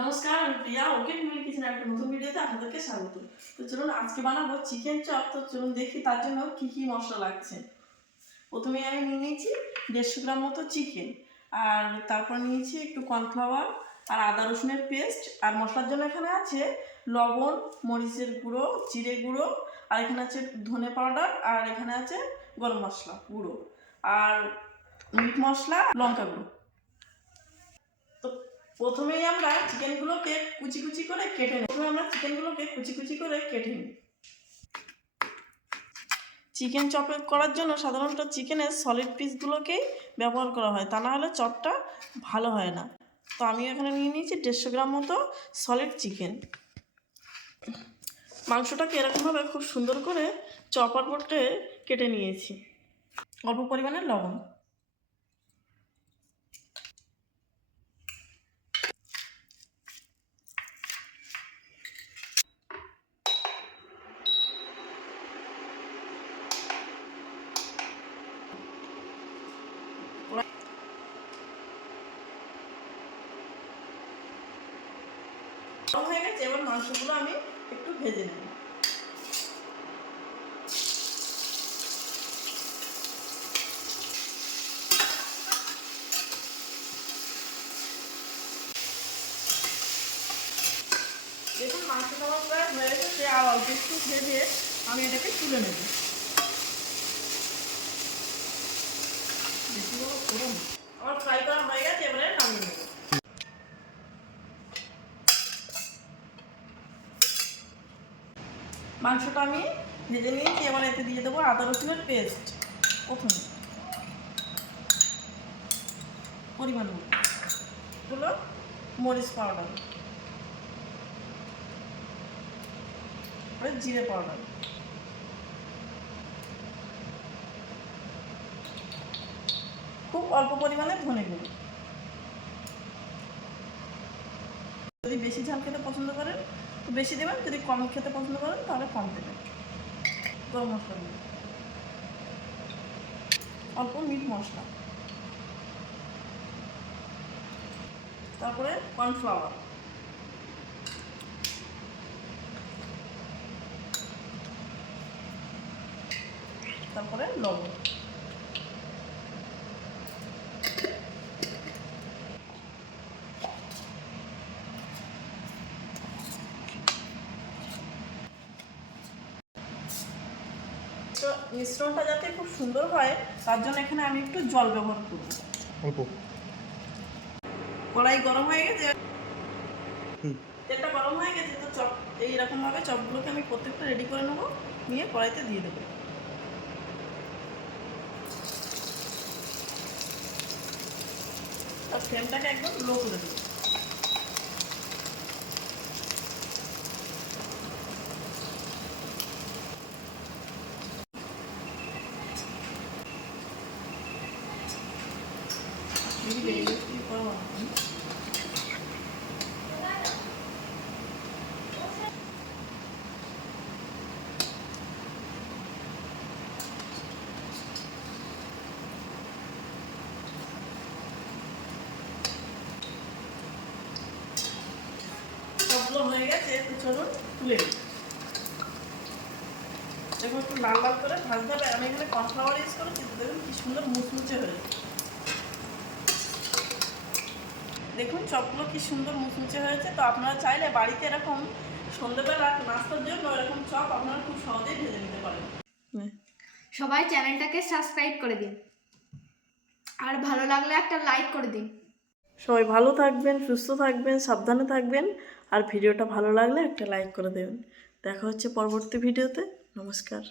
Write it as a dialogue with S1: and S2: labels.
S1: নমস্কার, আমি প্রিয়া, ওকে ফ্যামিলি কিচেনের একটা নতুন ভিডিওতে আপনাদেরকে স্বাগত। তো চলুন, আজকে বানাবো চিকেন চপ তো চলুন দেখি তার জন্য কি কি মশলা লাগছে। প্রথমে আমি নিয়ে নিয়েছি দেড়শো গ্রাম মতো চিকেন আর তারপর নিয়েছি একটু কর্নফ্লাওয়ার আর আদা রসুনের পেস্ট আর মশলার জন্য এখানে আছে লবণ, মরিচের গুঁড়ো, জিরে গুঁড়ো, আর এখানে আছে ধনে পাউডার, আর এখানে আছে গরম মশলা গুঁড়ো, আর মিট মশলা লঙ্কা গুঁড়ো। প্রথমেই আমরা চিকেনগুলোকে কুচি কুচি করে কেটে নিই প্রথমে আমরা চিকেনগুলোকে কুচি কুচি করে কেটে নিই চিকেন চপে করার জন্য সাধারণত চিকেনের সলিড পিসগুলোকেই ব্যবহার করা হয়। তা না হলে চপটা ভালো হয় না। তো আমি এখানে নিয়ে নিয়েছি দেড়শো গ্রাম মতো সলিড চিকেন মাংসটাকে এরকমভাবে খুব সুন্দর করে চপার বোর্ডে কেটে নিয়েছি। অল্প পরিমাণে লবণ। হয়ে গেছে, এবার মাংসগুলো আমি একটু ভেজে নেব দেখুন মাংসটা আমার প্রায় হয়ে গেছে আর অল্প একটু ভেজে আমি এটাকে তুলে নেব। আমার ফ্রাই করা হয়ে গেছে এবারে নামিয়ে নেব মাংসটা আমি ভেজে নিয়েছি, এবার এতে দিয়ে দেবো আদা, রসুনের পেস্ট প্রথমে। পরিমাণ এগুলো মরিচ পাউডার জিরে পাউডার খুব অল্প পরিমাণে ধনে গুঁড়ো। যদি বেশি ঝাল খেতে পছন্দ করেন তো বেশি দেবেন, যদি কম খেতে পছন্দ করেন তাহলে কম দেবেন। গরম মশলা দিন অল্প মিট মশলা। তারপরে কর্নফ্লাওয়ার। তারপরে লবণ। মিশ্রণটা যাতে খুব সুন্দর হয় তার জন্য এখানে আমি একটু জল ব্যবহার করব।
S2: অল্প।
S1: কড়াই গরম হয়ে গেছে। তেলটা গরম হয়ে গেছে তো চপ এইরকমভাবে চপগুলোকে আমি প্রত্যেকটা রেডি করে নেব নিয়ে কড়াইতে দিয়ে দেবো। আর ফ্লেমটাকে একদম লো করে দেবো দিদি বেরিয়ে গেছে, কি করব? হুম? সবগুলো হয়ে গেছে তো চলুন তুলে নিই। দেখুন, একটু লাল লাল করে ভাজতে হবে আমি এখানে কর্নফ্লাওয়ার ইউজ করেছি, দেখুন কি সুন্দর মুচমুচে হয়েছে দেখুন চপগুলো কি সুন্দর মুচমুচে হয়েছে। তো আপনারা চাইলে বাড়িতে এরকম সন্ধ্যেবেলা নাস্তার জন্য এরকম চপ আপনারা খুব সহজেই ভেজে নিতে পারেন।
S3: সবাই চ্যানেলটাকে সাবস্ক্রাইব করে দিন। আর ভালো লাগলে একটা লাইক করে দিন।
S1: সবাই ভালো থাকবেন সুস্থ থাকবেন সাবধানে থাকবেন। আর ভিডিওটা ভালো লাগলে একটা লাইক করে দেবেন। দেখা হচ্ছে পরবর্তী ভিডিওতে। নমস্কার।